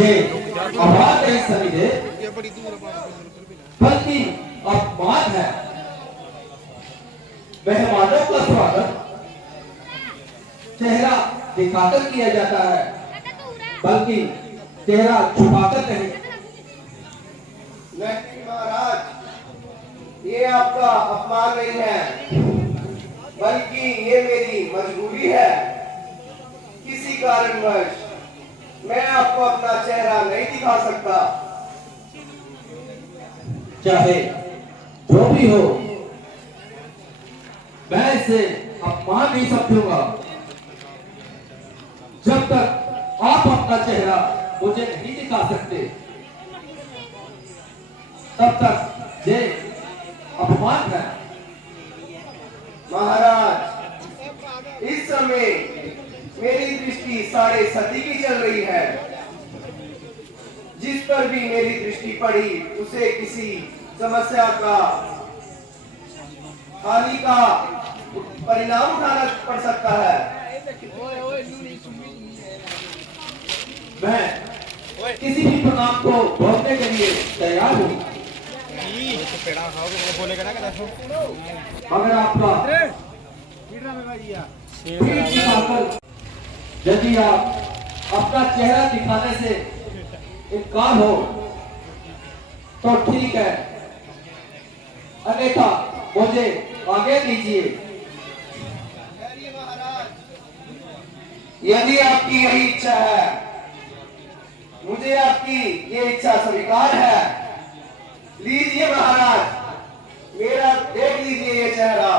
ये आवाज नहीं समझे बल्कि अपमान है। मेहमानों का स्वागत चेहरा दिखाकर किया जाता है, बल्कि चेहरा छुपाकर नहीं। नहीं महाराज, ये आपका अपमान नहीं है, बल्कि ये मेरी मजबूरी है। किसी कारणवश मैं आपको अपना चेहरा नहीं दिखा सकता। चाहे जो भी हो, मैं इसे अपमान नहीं समझूंगा जब तक आप अपना चेहरा मुझे नहीं दिखा सकते। तब तक ये अपमान है। महाराज, इस समय मेरी दृष्टि 7.5 की चल रही है। जिस पर भी मेरी दृष्टि पड़ी उसे किसी समस्या का, हानि का परिणाम उठाना पड़ सकता है। मैं किसी भी परिणाम को भोगने के लिए तैयार हूँ। अगर आपका पीठ दिखाकर यदि आप अपना चेहरा दिखाने से इनकार हो तो ठीक है, अन्यथा मुझे आगे दीजिए। यदि आपकी यही इच्छा है, मुझे आपकी ये इच्छा स्वीकार है। लीजिए महाराज, मेरा देख लीजिए ये चेहरा।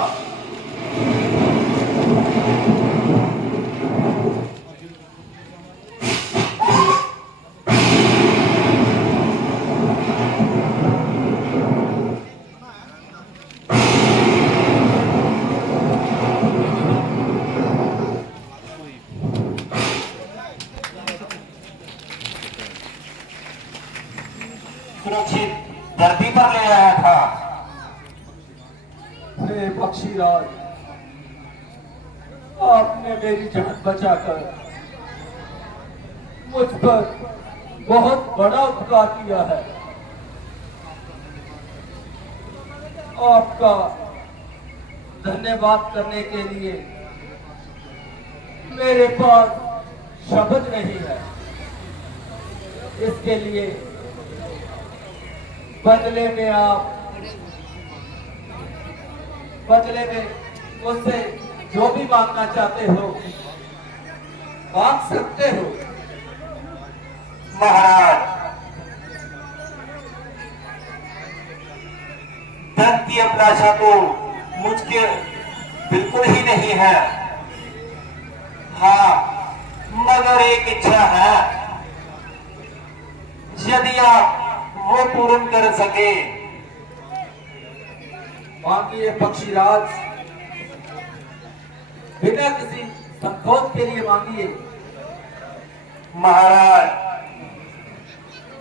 सुरक्षित धरती पर ले आया था। हे पक्षीराज, आपने मेरी जान बचाकर मुझ पर बहुत बड़ा उपकार किया है। आपका धन्यवाद करने के लिए मेरे पास शब्द नहीं है। इसके लिए बदले में मुझसे जो भी मांगना चाहते हो मांग सकते हो। महाराज, धन की अभिलाषा तो मुझके बिल्कुल ही नहीं है। हाँ, मगर एक इच्छा है, यदि आप वो पूर्ण कर सके। मांगिए पक्षीराज, बिना किसी संकोच के लिए मांगिए। महाराज,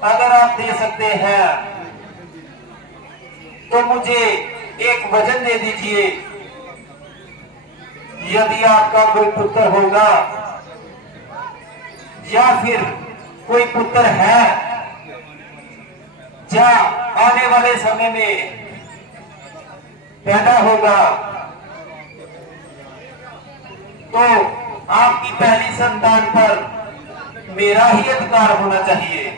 अगर आप दे सकते हैं तो मुझे एक वचन दे दीजिए। यदि आपका कोई पुत्र होगा या फिर कोई पुत्र है या आने वाले समय में पैदा होगा, तो आपकी पहली संतान पर मेरा ही अधिकार होना चाहिए।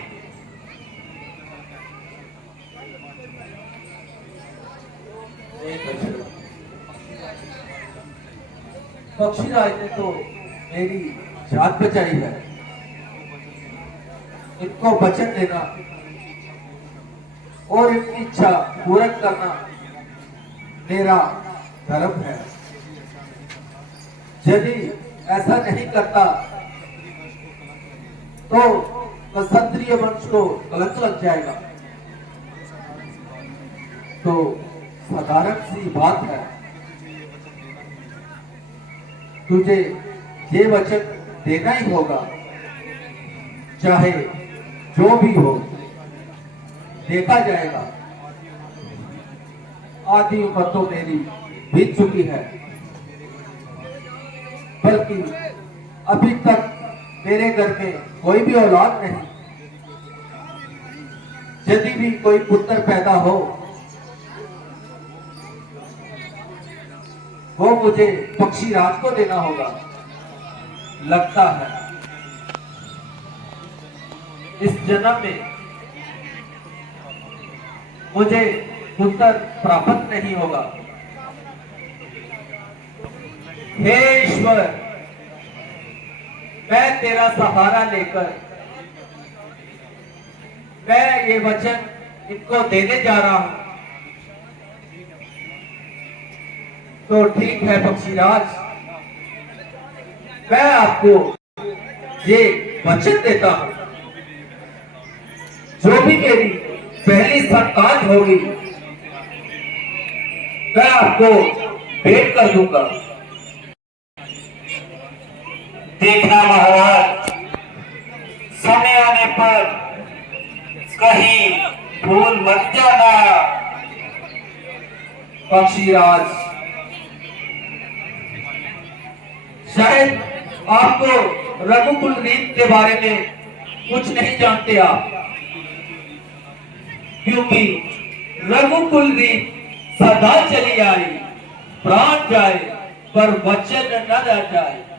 पक्षीराज ने तो मेरी जान बचाई है, इनको वचन देना और इनकी इच्छा पूर्ण करना मेरा धर्म है। यदि ऐसा नहीं करता तो क्षत्रिय वंश को कलंक लग जाएगा। तो साधारण सी बात है, तुझे ये वचन देना ही होगा, चाहे जो भी हो। देखा जाएगा, आधी उम्र तो मेरी बीत चुकी है, बल्कि अभी तक मेरे घर में कोई भी औलाद नहीं। यदि भी कोई पुत्र पैदा हो, वो मुझे पक्षीराज को देना होगा। लगता है इस जन्म में मुझे पुत्र प्राप्त नहीं होगा। हे ईश्वर, मैं तेरा सहारा लेकर मैं ये वचन इनको देने जा रहा हूं। तो ठीक है पक्षीराज, मैं आपको ये वचन देता हूं, जो भी मेरी पहली संतान होगी मैं आपको भेंट कर दूंगा। देखना महाराज, समय आने पर कहीं भूल मत जाना। पक्षीराज, शायद आपको रघुकुल रीत के बारे में कुछ नहीं जानते आप, क्योंकि रघुकुल रीत सदा चली आई, प्राण जाए पर वचन न रह जाए।